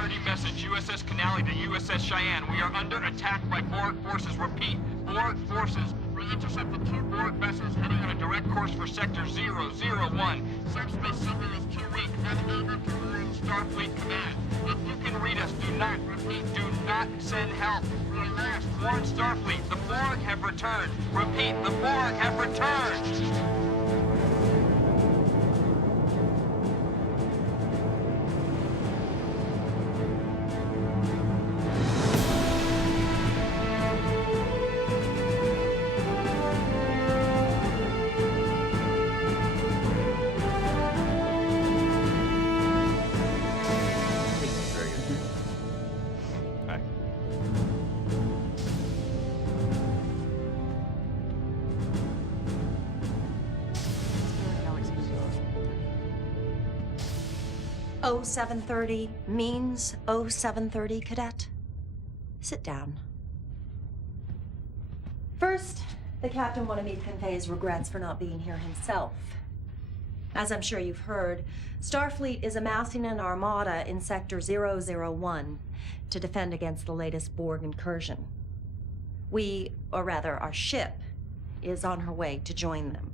priority message, USS Canale to USS Cheyenne. We are under attack by Borg forces. Repeat, Borg forces. We intercepted 2 Borg vessels heading on a direct course for Sector 001. Subspace signal is too weak. Navigate to Marine Starfleet Command. If you can read us, do not, repeat, do not send help. We are last. Warn Starfleet. The Borg have returned. Repeat, the Borg have returned. Oh, 7:30 means 0730, Cadet. Sit down. First, the captain wanted me to convey his regrets for not being here himself. As I'm sure you've heard, Starfleet is amassing an armada in Sector 001 to defend against the latest Borg incursion. Our ship, is on her way to join them.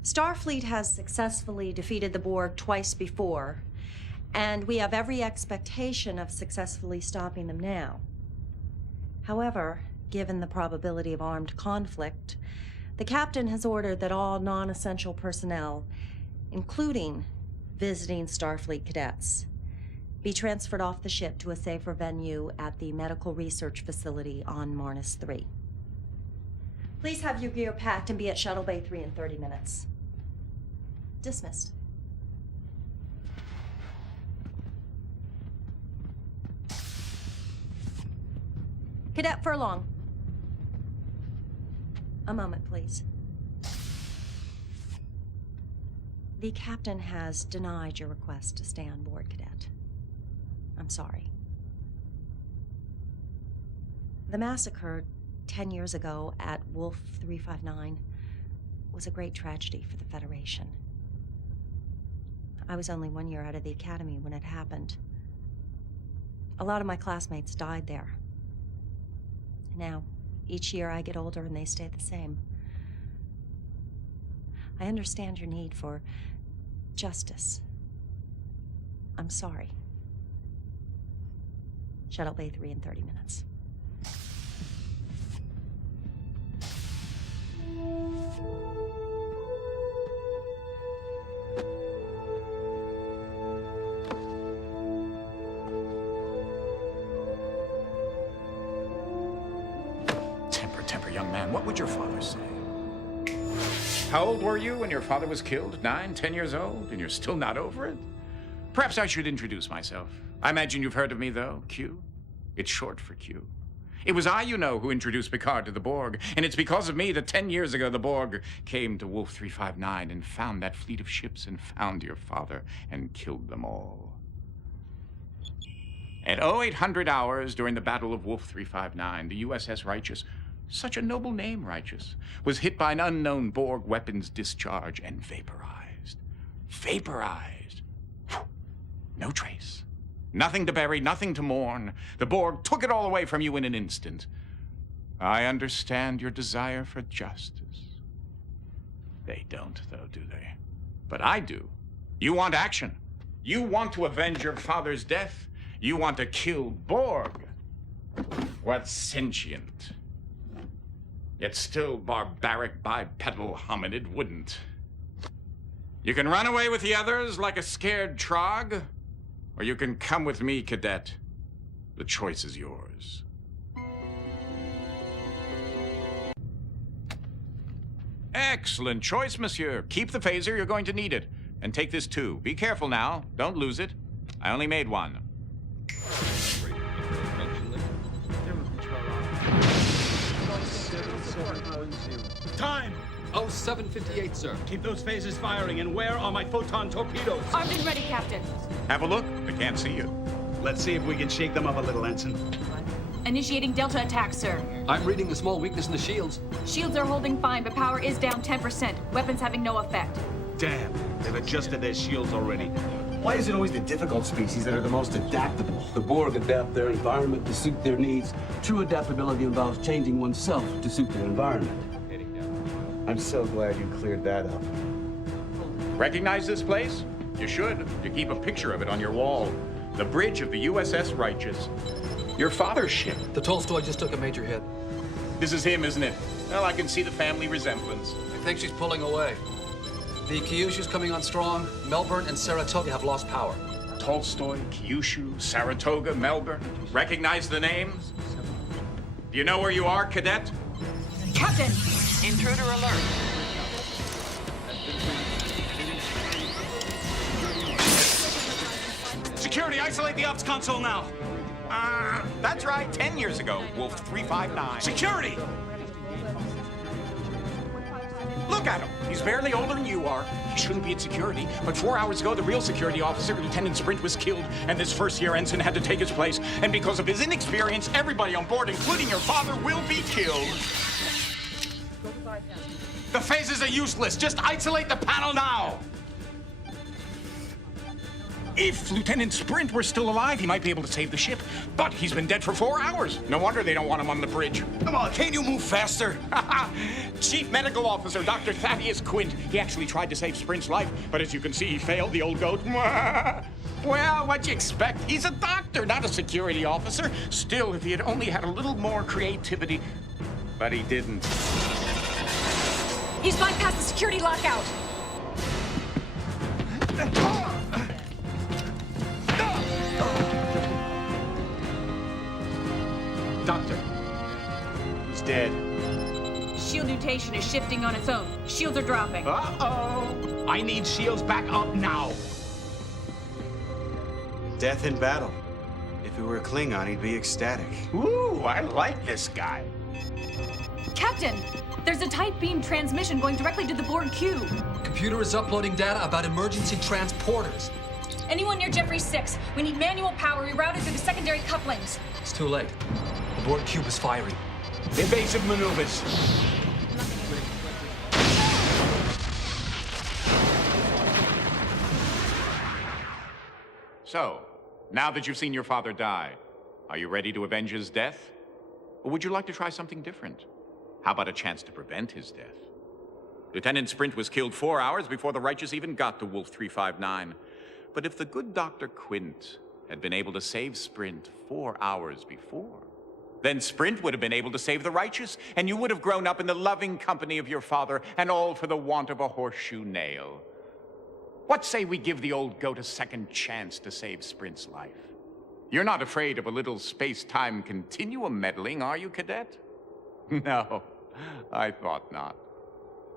Starfleet has successfully defeated the Borg twice before, and we have every expectation of successfully stopping them now. However, given the probability of armed conflict, the captain has ordered that all non-essential personnel, including visiting Starfleet cadets, be transferred off the ship to a safer venue at the medical research facility on Marnus 3. Please have your gear packed and be at Shuttle Bay 3 in 30 minutes. Dismissed. Cadet Furlong. A moment, please. The captain has denied your request to stay on board, Cadet. I'm sorry. The massacre 10 years ago at Wolf 359 was a great tragedy for the Federation. I was only 1 year out of the academy when it happened. A lot of my classmates died there. Now, each year I get older and they stay the same. I understand your need for justice. I'm sorry. Shuttle Bay 3 in 30 minutes. Temper, young man. What would your father say? How old were you when your father was killed? 9, 10 years old? And you're still not over it? Perhaps I should introduce myself. I imagine you've heard of me, though. Q. It's short for Q. It was I, you know, who introduced Picard to the Borg, and it's because of me that 10 years ago the Borg came to Wolf 359 and found that fleet of ships and found your father and killed them all. At 0800 hours during the Battle of Wolf 359, the USS Righteous, such a noble name, Righteous, was hit by an unknown Borg weapons discharge and vaporized. Vaporized. Whew. No trace. Nothing to bury, nothing to mourn. The Borg took it all away from you in an instant. I understand your desire for justice. They don't, though, do they? But I do. You want action. You want to avenge your father's death. You want to kill Borg. What's sentient, yet still barbaric bipedal hominid wouldn't. You can run away with the others like a scared trog, or you can come with me, Cadet. The choice is yours. Excellent choice, monsieur. Keep the phaser, you're going to need it. And take this too. Be careful now, don't lose it. I only made one. Time! 0758, sir. Keep those phasers firing, and where are my photon torpedoes? Armed and ready, Captain. Have a look. I can't see you. Let's see if we can shake them up a little, Ensign. Initiating Delta attack, sir. I'm reading a small weakness in the shields. Shields are holding fine, but power is down 10%. Weapons having no effect. Damn, they've adjusted their shields already. Why is it always the difficult species that are the most adaptable? The Borg adapt their environment to suit their needs. True adaptability involves changing oneself to suit their environment. I'm so glad you cleared that up. Recognize this place? You should. You keep a picture of it on your wall. The bridge of the USS Righteous. Your father's ship. The Tolstoy just took a major hit. This is him, isn't it? Well, I can see the family resemblance. I think she's pulling away. The Kyushu's coming on strong. Melbourne and Saratoga have lost power. Tolstoy, Kyushu, Saratoga, Melbourne. Recognize the names? Do you know where you are, cadet? Captain! Intruder alert. Security, isolate the ops console now. That's right, 10 years ago, Wolf 359. Security! Look at him. He's barely older than you are. He shouldn't be at security. But 4 hours ago, the real security officer, Lieutenant Sprint, was killed, and this first-year ensign had to take his place. And because of his inexperience, everybody on board, including your father, will be killed. The phases are useless. Just isolate the panel now. If Lieutenant Sprint were still alive, he might be able to save the ship. But he's been dead for 4 hours. No wonder they don't want him on the bridge. Come on, can't you move faster? Chief Medical Officer Dr. Thaddeus Quint. He actually tried to save Sprint's life, but as you can see, he failed, the old goat. Well, what'd you expect? He's a doctor, not a security officer. Still, if he had only had a little more creativity. But he didn't. He's bypassed the security lockout! Doctor, he's dead. Shield mutation is shifting on its own. Shields are dropping. Uh-oh. I need shields back up now. Death in battle. If he were a Klingon, he'd be ecstatic. Ooh, I like this guy. Captain! There's a tight beam transmission going directly to the Borg cube. Computer is uploading data about emergency transporters. Anyone near Jeffrey 6, we need manual power rerouted through the secondary couplings. It's too late. The Borg cube is firing. Evasive maneuvers. So, now that you've seen your father die, are you ready to avenge his death? Or would you like to try something different? How about a chance to prevent his death? Lieutenant Sprint was killed 4 hours before the Righteous even got to Wolf 359. But if the good Dr. Quint had been able to save Sprint 4 hours before, then Sprint would have been able to save the Righteous, and you would have grown up in the loving company of your father, and all for the want of a horseshoe nail. What say we give the old goat a second chance to save Sprint's life? You're not afraid of a little space-time continuum meddling, are you, cadet? No, I thought not.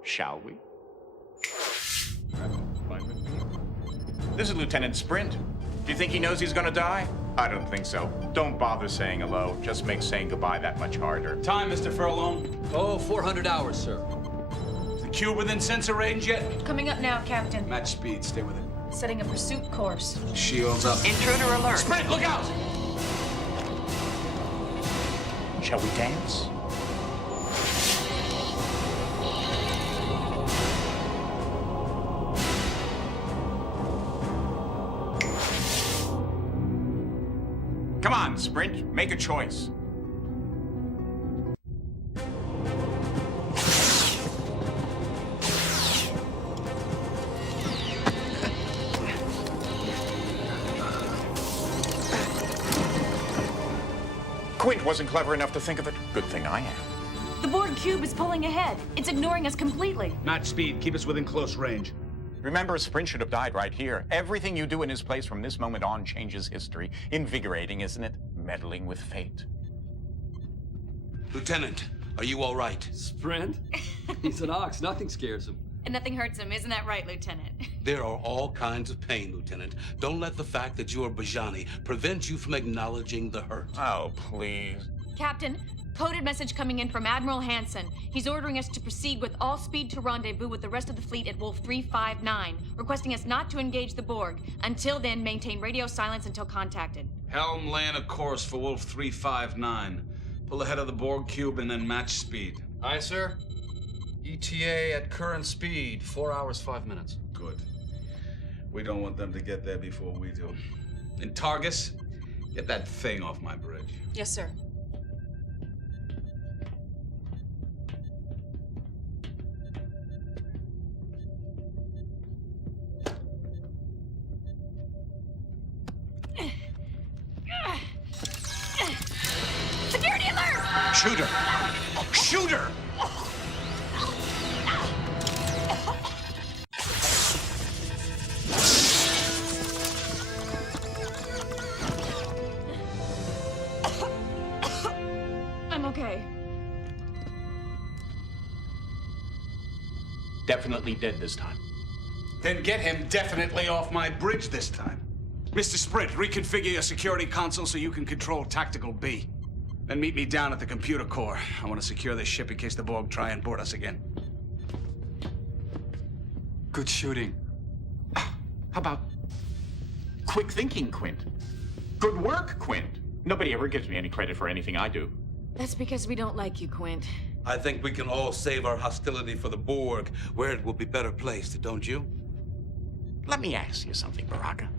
Shall we? This is Lieutenant Sprint. Do you think he knows he's gonna die? I don't think so. Don't bother saying hello. Just makes saying goodbye that much harder. Time, Mr. Furlong. Oh, 400 hours, sir. Is the cube within sensor range yet? Coming up now, Captain. Match speed, stay with it. Setting a pursuit course. Shields up. Intruder alert. Sprint, look out! Shall we dance? Come on, Sprint, make a choice. Quint wasn't clever enough to think of it. Good thing I am. The Borg cube is pulling ahead. It's ignoring us completely. Match speed, keep us within close range. Remember, Sprint should have died right here. Everything you do in his place from this moment on changes history. Invigorating, isn't it? Meddling with fate. Lieutenant, are you all right? Sprint? He's an ox. Nothing scares him. And nothing hurts him, isn't that right, Lieutenant? There are all kinds of pain, Lieutenant. Don't let the fact that you are Bajani prevent you from acknowledging the hurt. Oh, please. Captain, coded message coming in from Admiral Hansen. He's ordering us to proceed with all speed to rendezvous with the rest of the fleet at Wolf 359, requesting us not to engage the Borg. Until then, maintain radio silence until contacted. Helm laying a course for Wolf 359. Pull ahead of the Borg cube and then match speed. Aye, sir. ETA at current speed, 4 hours, 5 minutes. Good. We don't want them to get there before we do. And Targus, get that thing off my bridge. Yes, sir. Security alert! Shoot her! Shoot her! I'm okay. Definitely dead this time. Then get him definitely off my bridge this time. Mr. Sprint, reconfigure your security console so you can control Tactical B. Then meet me down at the computer core. I want to secure this ship in case the Borg try and board us again. Good shooting. How about quick thinking, Quint? Good work, Quint. Nobody ever gives me any credit for anything I do. That's because we don't like you, Quint. I think we can all save our hostility for the Borg, where it will be better placed, don't you? Let me ask you something, Baraka.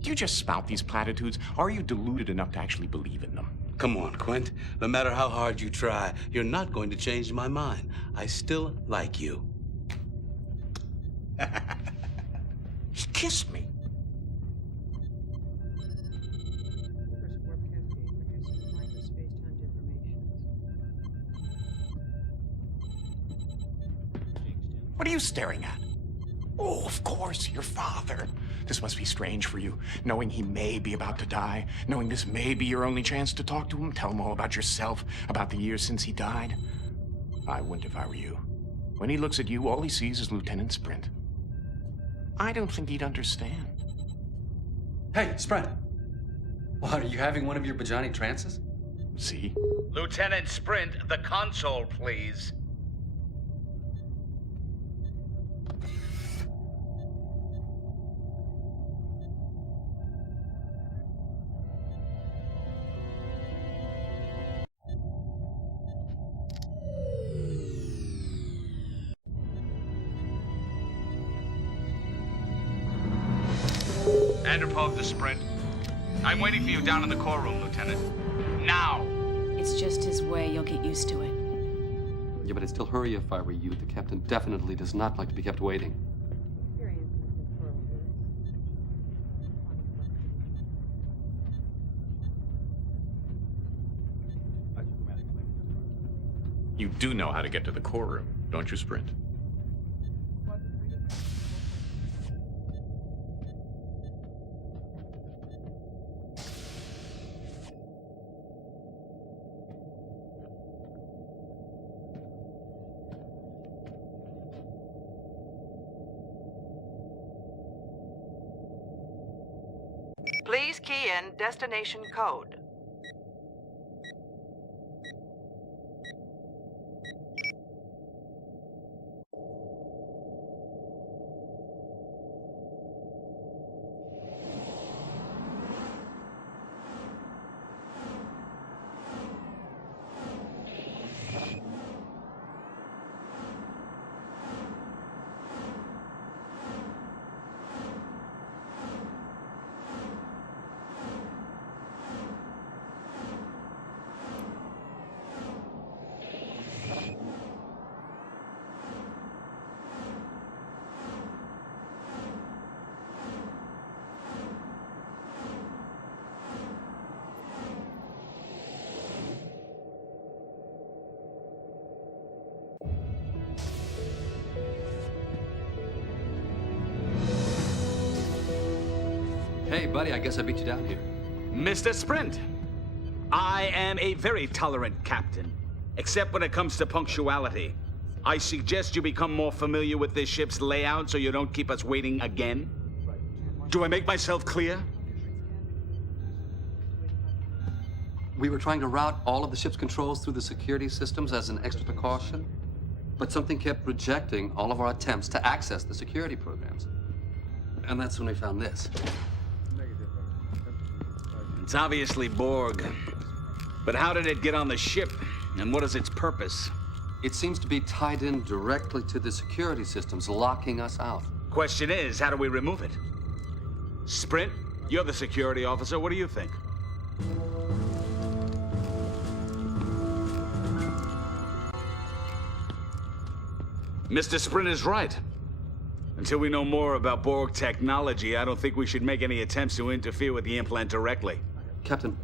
Do you just spout these platitudes, or are you deluded enough to actually believe in them? Come on, Quint. No matter how hard you try, you're not going to change my mind. I still like you. He kissed me. What are you staring at? Oh, of course, your father. This must be strange for you, knowing he may be about to die, knowing this may be your only chance to talk to him, tell him all about yourself, about the years since he died. I wouldn't if I were you. When he looks at you, all he sees is Lieutenant Sprint. I don't think he'd understand. Hey, Sprint. What, are you having one of your Bajani trances? See? Lieutenant Sprint, the console, please. Andropov to Sprint. I'm waiting for you down in the core room, Lieutenant. Now! It's just his way. You'll get used to it. Yeah, but I'd still hurry if I were you. The captain definitely does not like to be kept waiting. You do know how to get to the core room, don't you, Sprint? Please key in destination code. Hey, buddy, I guess I beat you down here. Mr. Sprint, I am a very tolerant captain, except when it comes to punctuality. I suggest you become more familiar with this ship's layout so you don't keep us waiting again. Do I make myself clear? We were trying to route all of the ship's controls through the security systems as an extra precaution, but something kept rejecting all of our attempts to access the security programs. And that's when we found this. It's obviously Borg. But how did it get on the ship? And what is its purpose? It seems to be tied in directly to the security systems, locking us out. Question is, how do we remove it? Sprint, you're the security officer. What do you think? Mr. Sprint is right. Until we know more about Borg technology, I don't think we should make any attempts to interfere with the implant directly. Captain,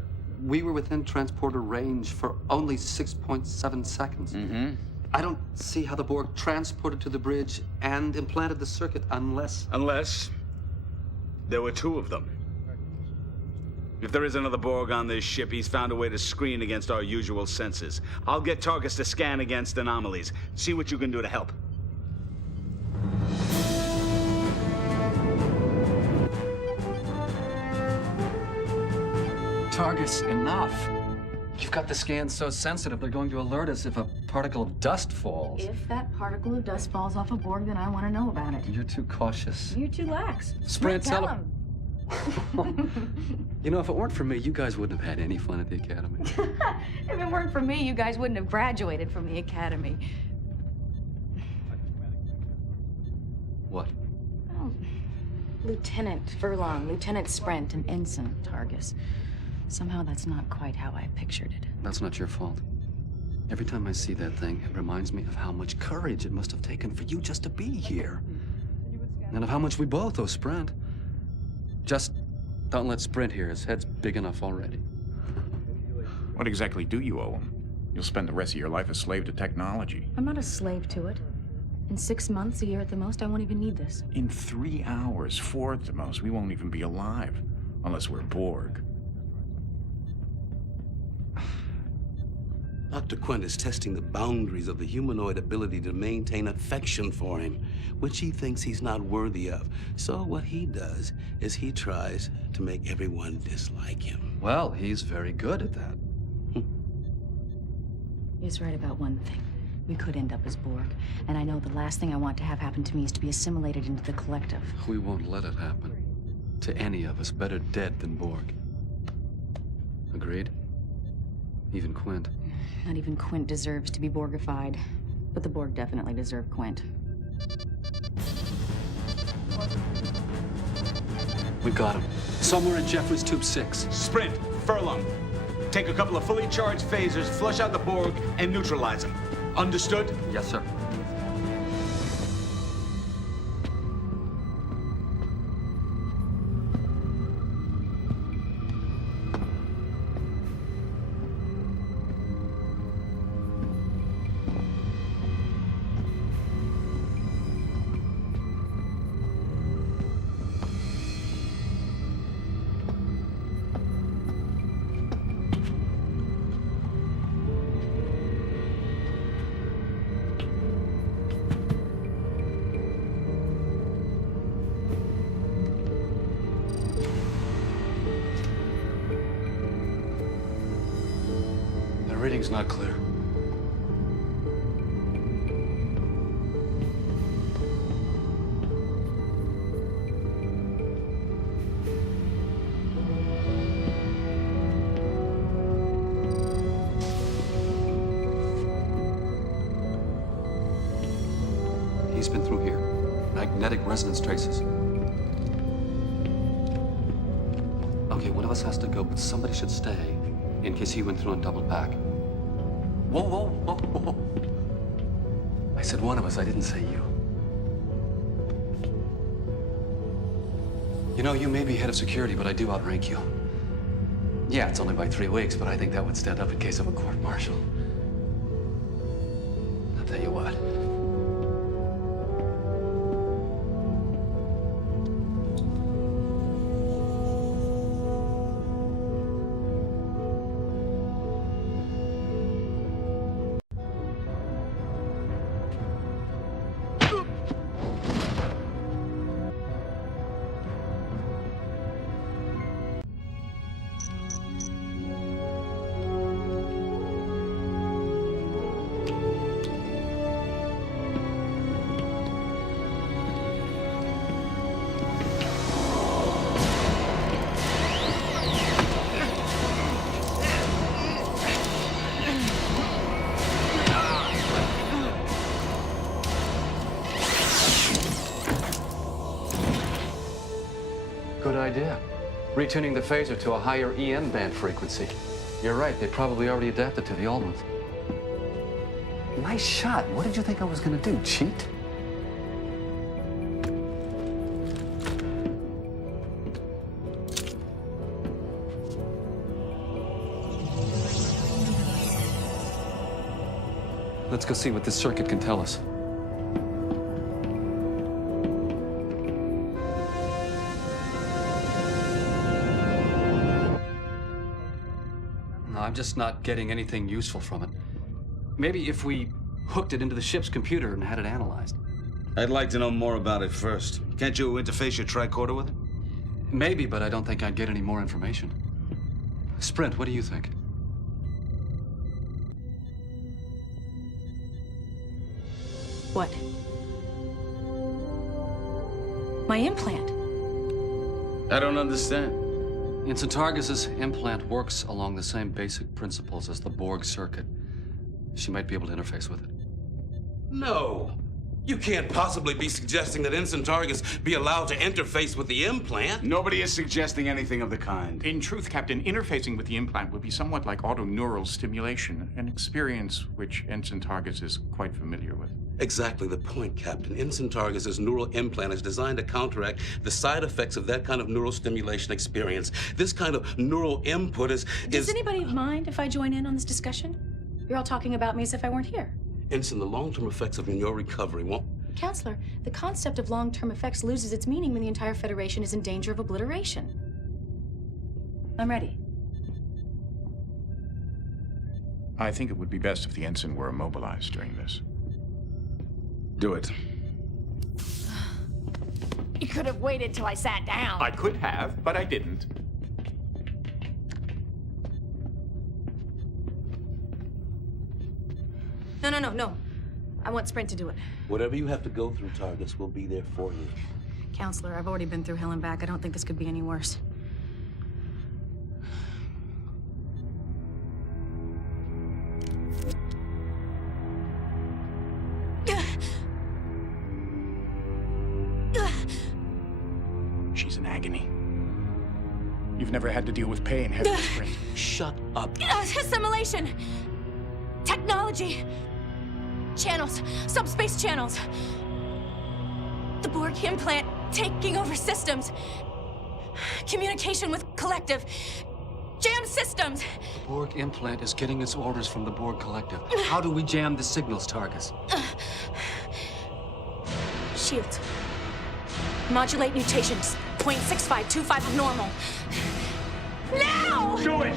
we were within transporter range for only 6.7 seconds. Mm-hmm. I don't see how the Borg transported to the bridge and implanted the circuit unless... Unless there were two of them. If there is another Borg on this ship, he's found a way to screen against our usual senses. I'll get targets to scan against anomalies. See what you can do to help. Targus, enough. You've got the scans so sensitive, they're going to alert us if a particle of dust falls. If that particle of dust falls off a Borg, then I want to know about it. You're too cautious. You're too lax. Sprint, tell him. him. You know, if it weren't for me, you guys wouldn't have had any fun at the academy. If it weren't for me, you guys wouldn't have graduated from the academy. What? Oh, Lieutenant Furlong, Lieutenant Sprint, and Ensign Targus. Somehow that's not quite how I pictured it. That's not your fault. Every time I see that thing, it reminds me of how much courage it must have taken for you just to be here. And of how much we both owe Sprint. Just don't let Sprint hear. His head's big enough already. What exactly do you owe him? You'll spend the rest of your life a slave to technology. I'm not a slave to it. In 6 months, a year at the most, I won't even need this. In 3 hours, 4 at the most, we won't even be alive. Unless we're Borg. Dr. Quint is testing the boundaries of the humanoid ability to maintain affection for him, which he thinks he's not worthy of. So what he does is he tries to make everyone dislike him. Well, he's very good at that. He's right about one thing. We could end up as Borg, and I know the last thing I want to have happen to me is to be assimilated into the collective. We won't let it happen. To any of us, better dead than Borg. Agreed? Even Quint. Not even Quint deserves to be Borgified, but the Borg definitely deserve Quint. We've got him. Somewhere in Jeffries Tube 6. Sprint, Furlong. Take a couple of fully charged phasers, flush out the Borg, and neutralize them. Understood? Yes, sir. Reading's not clear. He's been through here. Magnetic resonance traces. Okay, one of us has to go, but somebody should stay in case he went through and doubled back. Whoa, whoa, whoa, whoa. I said one of us, I didn't say you. You know, you may be head of security, but I do outrank you. Yeah, it's only by 3 weeks, but I think that would stand up in case of a court-martial. I'll tell you what. Good idea. Retuning the phaser to a higher EM band frequency. You're right, they probably already adapted to the old ones. Nice shot. What did you think I was gonna do, cheat? Let's go see what this circuit can tell us. No, I'm just not getting anything useful from it. Maybe if we hooked it into the ship's computer and had it analyzed. I'd like to know more about it first. Can't you interface your tricorder with it? Maybe, but I don't think I'd get any more information. Sprint, what do you think? What? My implant. I don't understand. Ensign Targus's implant works along the same basic principles as the Borg circuit. She might be able to interface with it. No. You can't possibly be suggesting that Ensign Targus be allowed to interface with the implant. Nobody is suggesting anything of the kind. In truth, Captain, interfacing with the implant would be somewhat like autoneural stimulation, an experience which Ensign Targus is quite familiar with. Exactly the point, Captain. Ensign Targus's neural implant is designed to counteract the side effects of that kind of neural stimulation experience. This kind of neural input is... Does anybody mind if I join in on this discussion? You're all talking about me as if I weren't here. Ensign, the long-term effects of your recovery won't... Counselor, the concept of long-term effects loses its meaning when the entire Federation is in danger of obliteration. I'm ready. I think it would be best if the ensign were immobilized during this. Do it. You could have waited till I sat down. I could have, but I didn't. No. I want Sprint to do it. Whatever you have to go through, Targus, will be there for you. Counselor, I've already been through hell and back. I don't think this could be any worse. She's in agony. You've never had to deal with pain, have you, Sprint? Shut up. Assimilation! Technology! Channels! Subspace channels! The Borg implant taking over systems! Communication with collective! Jam systems! The Borg implant is getting its orders from the Borg collective. How do we jam the signals, Targus? Shields. Modulate mutations. 0.6525 of normal. Now! Do it!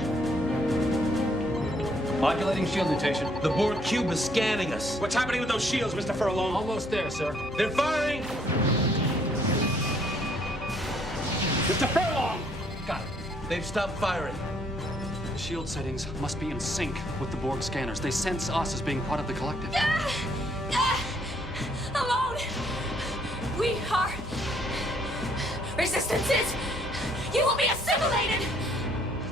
Modulating shield mutation. The Borg cube is scanning us. What's happening with those shields, Mr. Furlong? Almost there, sir. They're firing! Mr. Furlong! Got it. They've stopped firing. The shield settings must be in sync with the Borg scanners. They sense us as being part of the collective. Alone! We are resistances! You will be assimilated!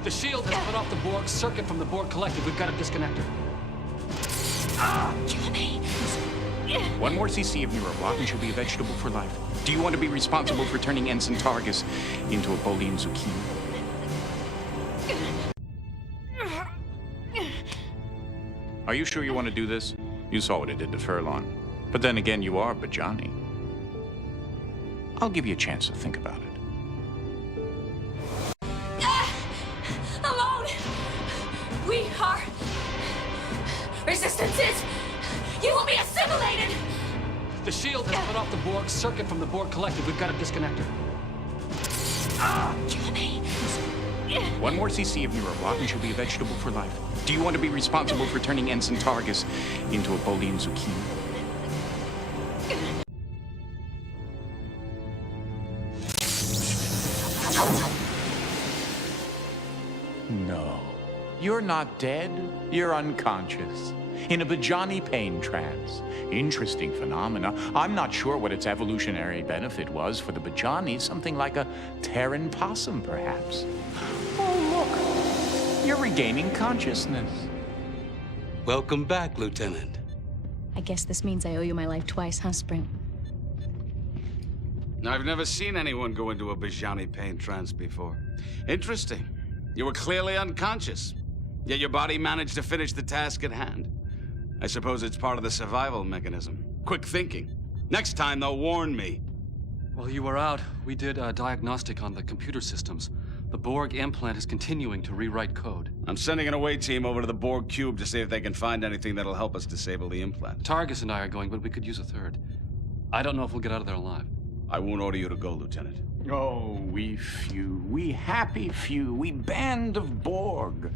The shield has cut off the Borg circuit from the Borg collective. We've got to disconnect her. Kill me! One more CC of neuroblock and she'll be a vegetable for life. Do you want to be responsible for turning Ensign Targus into a Boolean zucchini? Are you sure you want to do this? You saw what it did to Furlong. But then again, you are Bajani. I'll give you a chance to think about it. Alone! We are resistances! You will be assimilated! The shield has cut off the Borg circuit from the Borg collective. We've got to disconnect her. Kill me! One more CC of neuroblock and she'll be a vegetable for life. Do you want to be responsible for turning Ensign Targus into a Boolean zucchini? No. You're not dead. You're unconscious. In a Bajani pain trance. Interesting phenomena. I'm not sure what its evolutionary benefit was for the Bajani. Something like a Terran possum, perhaps. Oh, look. You're regaining consciousness. Welcome back, Lieutenant. I guess this means I owe you my life twice, huh, Sprint? I've never seen anyone go into a Bijani pain trance before. Interesting. You were clearly unconscious, yet your body managed to finish the task at hand. I suppose it's part of the survival mechanism. Quick thinking. Next time, though, warn me. While you were out, we did a diagnostic on the computer systems. The Borg implant is continuing to rewrite code. I'm sending an away team over to the Borg cube to see if they can find anything that'll help us disable the implant. Targus and I are going, but we could use a third. I don't know if we'll get out of there alive. I won't order you to go, Lieutenant. Oh, we few, we happy few, we band of Borg.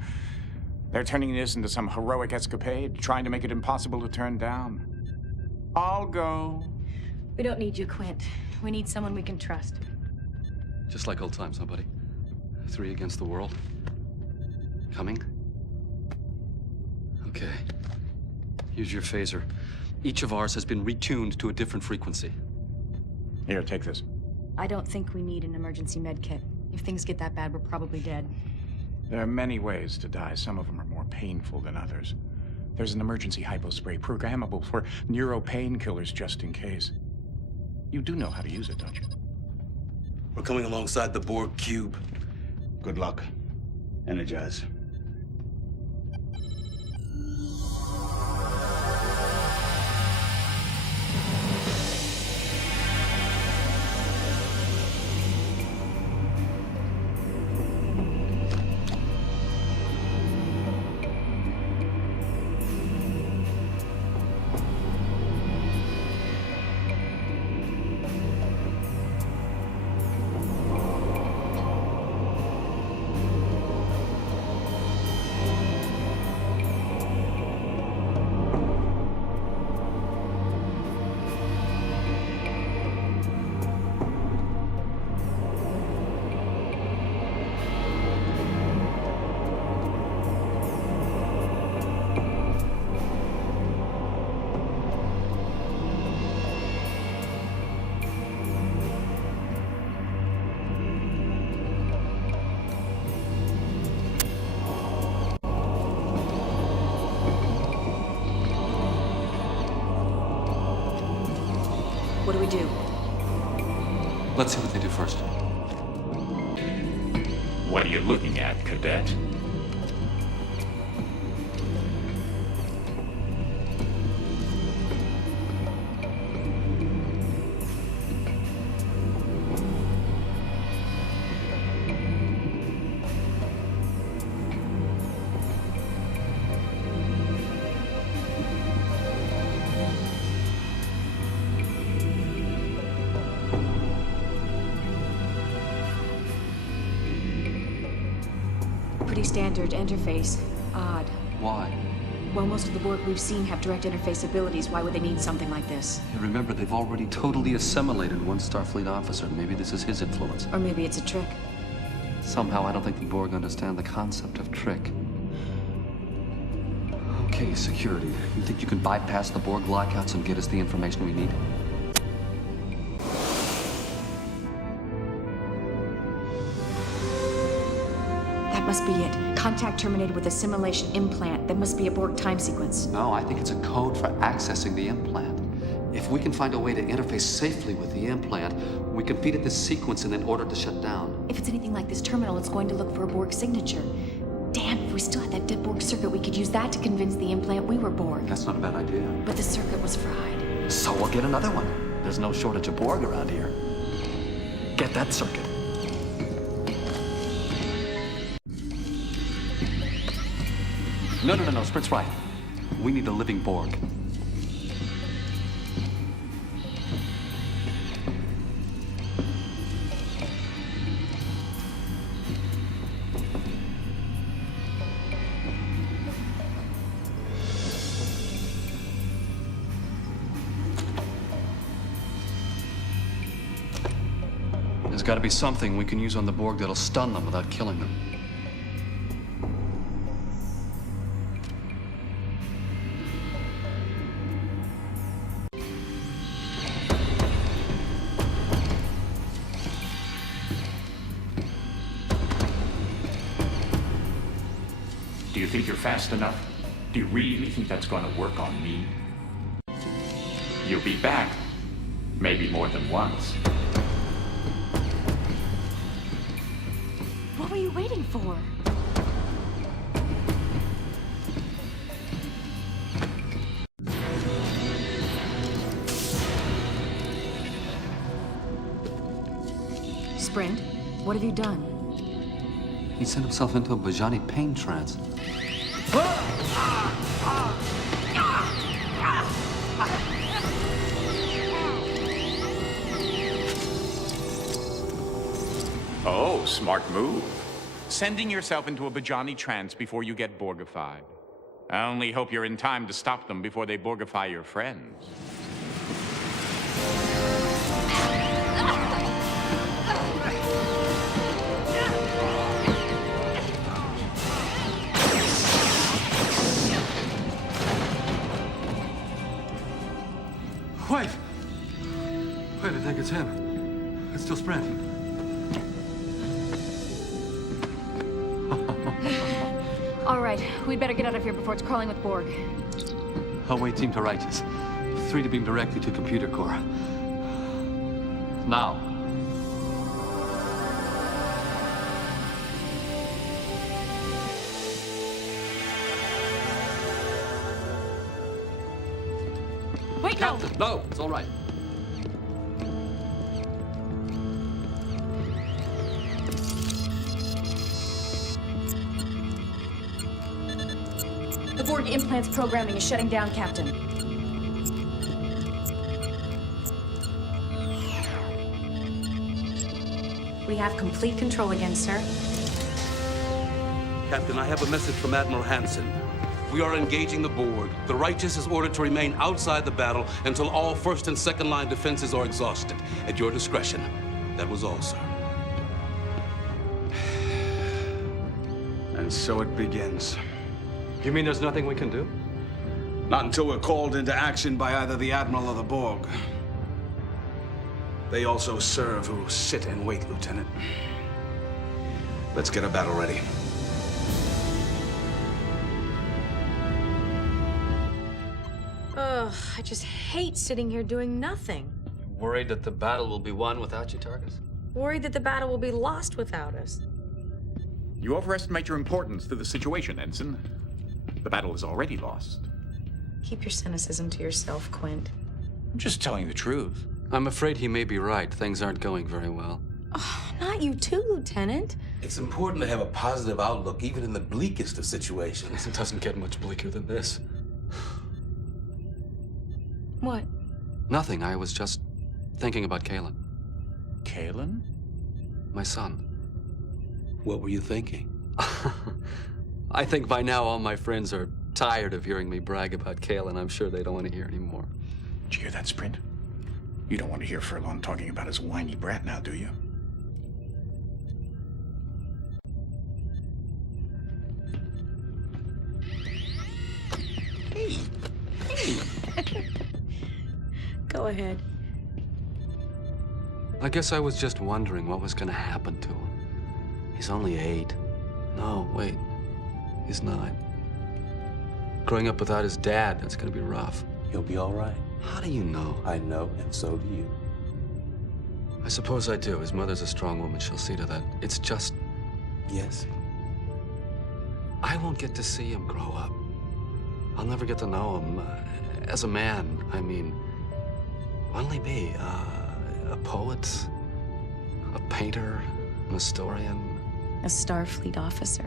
They're turning this into some heroic escapade, trying to make it impossible to turn down. I'll go. We don't need you, Quint. We need someone we can trust. Just like old times, huh, buddy? 3 against the world. Coming? Okay. Here's your phaser. Each of ours has been retuned to a different frequency. Here, take this. I don't think we need an emergency med kit. If things get that bad, we're probably dead. There are many ways to die. Some of them are more painful than others. There's an emergency hypospray programmable for neuro painkillers just in case. You do know how to use it, don't you? We're coming alongside the Borg cube. Good luck. Energize. What do we do? Let's see what they do first. What are you looking at, cadet? Pretty standard interface. Odd. Why? Well, most of the Borg we've seen have direct interface abilities. Why would they need something like this? Hey, remember, they've already totally assimilated one Starfleet officer. Maybe this is his influence. Or maybe it's a trick. Somehow, I don't think the Borg understand the concept of trick. Okay, security. You think you can bypass the Borg lockouts and get us the information we need? That must be it. Contact terminated with assimilation implant. That must be a Borg time sequence. No, I think it's a code for accessing the implant. If we can find a way to interface safely with the implant, we can feed it this sequence and then order it to shut down. If it's anything like this terminal, it's going to look for a Borg signature. Damn, if we still had that dead Borg circuit, we could use that to convince the implant we were Borg. That's not a bad idea. But the circuit was fried. So we'll get another one. There's no shortage of Borg around here. Get that circuit. No, Sprint's right. We need a living Borg. There's got to be something we can use on the Borg that'll stun them without killing them. Do you think you're fast enough? Do you really think that's going to work on me? You'll be back. Maybe more than once. What were you waiting for? Sprint, what have you done? He sent himself into a Bajani pain trance. Oh, smart move. Sending yourself into a Bajani trance before you get Borgified. I only hope you're in time to stop them before they Borgify your friends. Wait! Wait, I think it's him. It's still Sprint. All right, we'd better get out of here before it's crawling with Borg. Away team to righteous. 3 to beam directly to computer core. Now. Wait, Captain, no, it's all right. The Borg implant's programming is shutting down, Captain. We have complete control again, sir. Captain, I have a message from Admiral Hansen. We are engaging the Borg. The Righteous is ordered to remain outside the battle until all first and second line defenses are exhausted. At your discretion. That was all, sir. And so it begins. You mean there's nothing we can do? Not until we're called into action by either the Admiral or the Borg. They also serve who sit and wait, Lieutenant. Let's get a battle ready. Ugh, I just hate sitting here doing nothing. Worried that the battle will be won without you, Targus? Worried that the battle will be lost without us. You overestimate your importance to the situation, Ensign. The battle is already lost. Keep your cynicism to yourself, Quint. I'm just telling the truth. I'm afraid he may be right. Things aren't going very well. Oh, not you too, Lieutenant. It's important to have a positive outlook, even in the bleakest of situations. It doesn't get much bleaker than this. What? Nothing. I was just thinking about Kalen. Kalen? My son. What were you thinking? I think by now all my friends are tired of hearing me brag about Kalen. I'm sure they don't want to hear anymore. Did you hear that, Sprint? You don't want to hear Furlong talking about his whiny brat now, do you? Go ahead. I guess I was just wondering what was going to happen to him. He's only 8. No, wait. He's 9. Growing up without his dad, that's going to be rough. He'll be all right. How do you know? I know, and so do you. I suppose I do. His mother's a strong woman. She'll see to that. It's just... Yes? I won't get to see him grow up. I'll never get to know him. As a man, I mean... What'll he be? A poet? A painter? An historian? A Starfleet officer.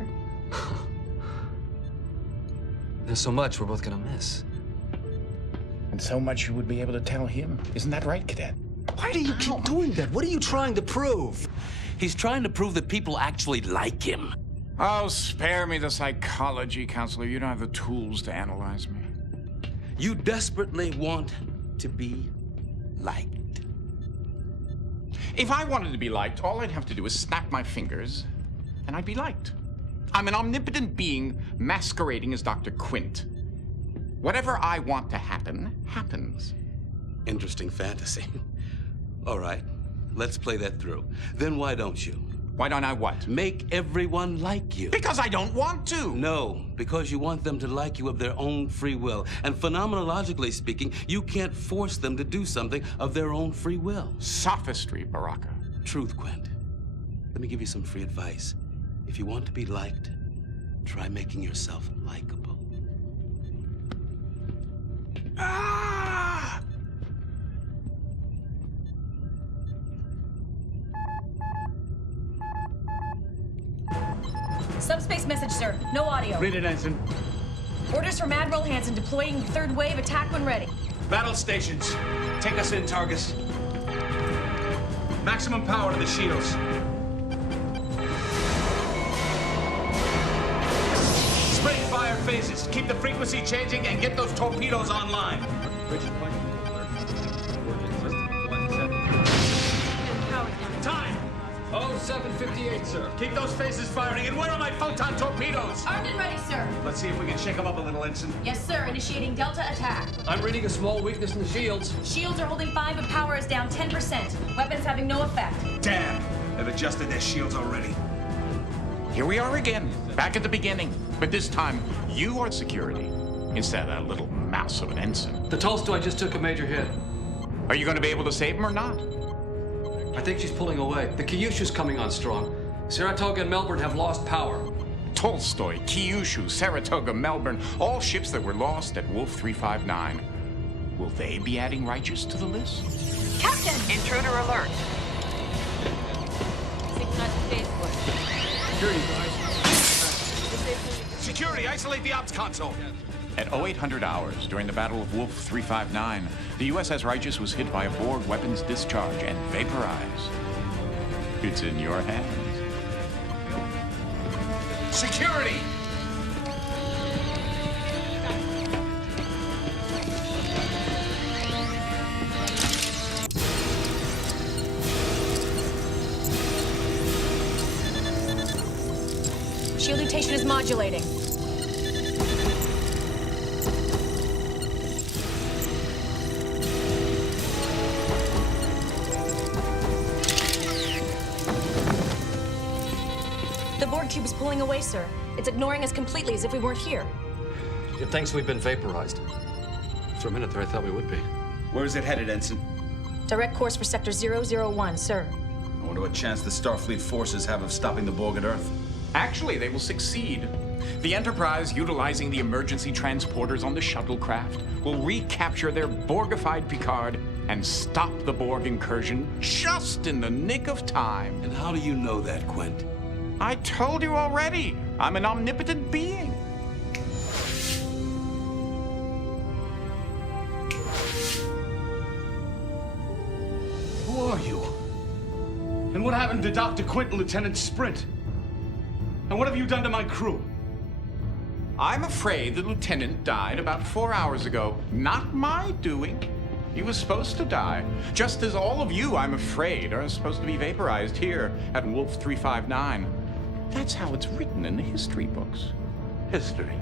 There's so much we're both gonna miss. And so much you would be able to tell him. Isn't that right, Cadet? Why do you keep doing that? What are you trying to prove? He's trying to prove that people actually like him. Oh, spare me the psychology, Counselor. You don't have the tools to analyze me. You desperately want to be liked. If I wanted to be liked, all I'd have to do is snap my fingers, and I'd be liked. I'm an omnipotent being masquerading as Dr. Quint. Whatever I want to happen, happens. Interesting fantasy. All right, let's play that through. Then why don't you? Why don't I what? Make everyone like you. Because I don't want to. No, because you want them to like you of their own free will. And phenomenologically speaking, you can't force them to do something of their own free will. Sophistry, Baraka. Truth, Quint. Let me give you some free advice. If you want to be liked, try making yourself likable. Ah! Subspace message, sir. No audio. Read it, Ensign. Orders from Admiral Hansen deploying third wave. Attack when ready. Battle stations. Take us in, Targus. Maximum power to the shields. Spring fire phases. Keep the frequency changing and get those torpedoes online. Time! 07:58, sir. Keep those phases firing. And where are my photon torpedoes? Armed and ready, sir. Let's see if we can shake them up a little, Ensign. Yes, sir. Initiating Delta attack. I'm reading a small weakness in the shields. Shields are holding 5, but power is down 10%. Weapons having no effect. Damn! They've adjusted their shields already. Here we are again, back at the beginning. But this time, you are security, instead of that little mouse of an ensign. The Tolstoy just took a major hit. Are you going to be able to save him or not? I think she's pulling away. The Kyushu's coming on strong. Saratoga and Melbourne have lost power. Tolstoy, Kyushu, Saratoga, Melbourne, all ships that were lost at Wolf 359. Will they be adding Righteous to the list? Captain! Intruder alert. Security, isolate the ops console. At 0800 hours, during the Battle of Wolf 359, the USS Righteous was hit by a Borg weapons discharge and vaporized. It's in your hands. Security! Shield mutation is modulating. The Borg tube is pulling away, sir. It's ignoring us completely as if we weren't here. It thinks we've been vaporized. For a minute there, I thought we would be. Where is it headed, Ensign? Direct course for Sector 001, sir. I wonder what chance the Starfleet forces have of stopping the Borg at Earth. Actually, they will succeed. The Enterprise, utilizing the emergency transporters on the shuttlecraft, will recapture their Borgified Picard and stop the Borg incursion just in the nick of time. And how do you know that, Quint? I told you already. I'm an omnipotent being. Who are you? And what happened to Dr. Quint and Lieutenant Sprint? And what have you done to my crew? I'm afraid the lieutenant died about 4 hours ago. Not my doing. He was supposed to die. Just as all of you, I'm afraid, are supposed to be vaporized here at Wolf 359. That's how it's written in the history books. History?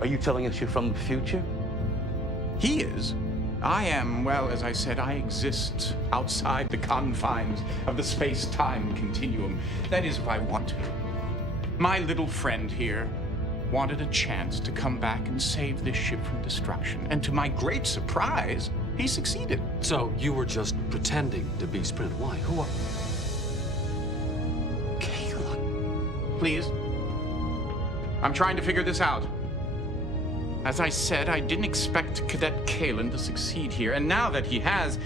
Are you telling us you're from the future? He is. I am, well, as I said, I exist outside the confines of the space-time continuum. That is, if I want to. My little friend here wanted a chance to come back and save this ship from destruction. And to my great surprise, he succeeded. So you were just pretending to be Sprint. Why? Who are... Please. I'm trying to figure this out. As I said, I didn't expect Cadet Kalen to succeed here, and now that he has,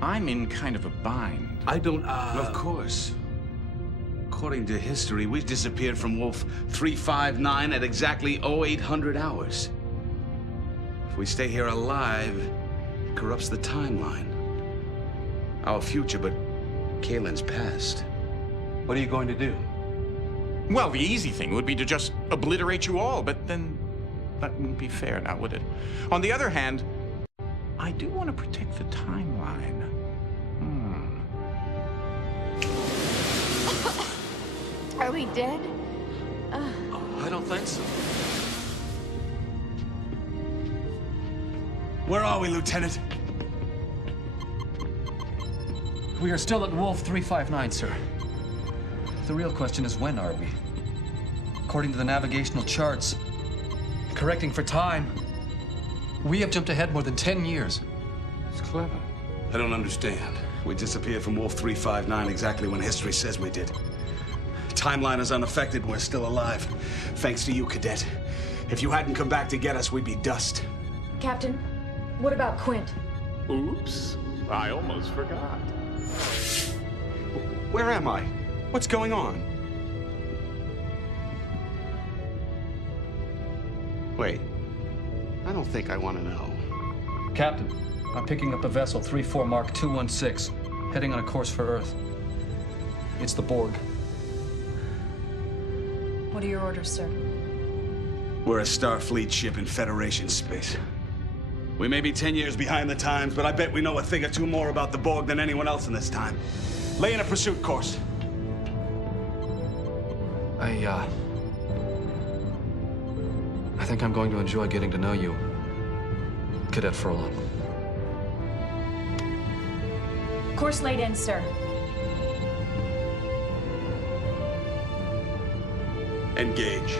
I'm in kind of a bind. I don't, Of course. According to history, we disappeared from Wolf 359 at exactly 0800 hours. If we stay here alive, it corrupts the timeline. Our future, but Kalen's past. What are you going to do? Well, the easy thing would be to just obliterate you all, but then that wouldn't be fair now, would it? On the other hand, I do want to protect the timeline. Are we dead? I don't think so. Where are we, Lieutenant? We are still at Wolf 359, sir. The real question is, when are we? According to the navigational charts, correcting for time, we have jumped ahead more than 10 years. It's clever. I don't understand. We disappeared from Wolf 359 exactly when history says we did. timeline is unaffected. We're still alive. Thanks to you, Cadet. If you hadn't come back to get us, we'd be dust. Captain, what about Quint? Oops, I almost forgot. Where am I? What's going on? Wait, I don't think I want to know. Captain, I'm picking up a vessel 34 Mark 216, heading on a course for Earth. It's the Borg. What are your orders, sir? We're a Starfleet ship in Federation space. We may be 10 years behind the times, but I bet we know a thing or two more about the Borg than anyone else in this time. Lay in a pursuit course. I think I'm going to enjoy getting to know you, Cadet Furlong. Course laid in, sir. Engage.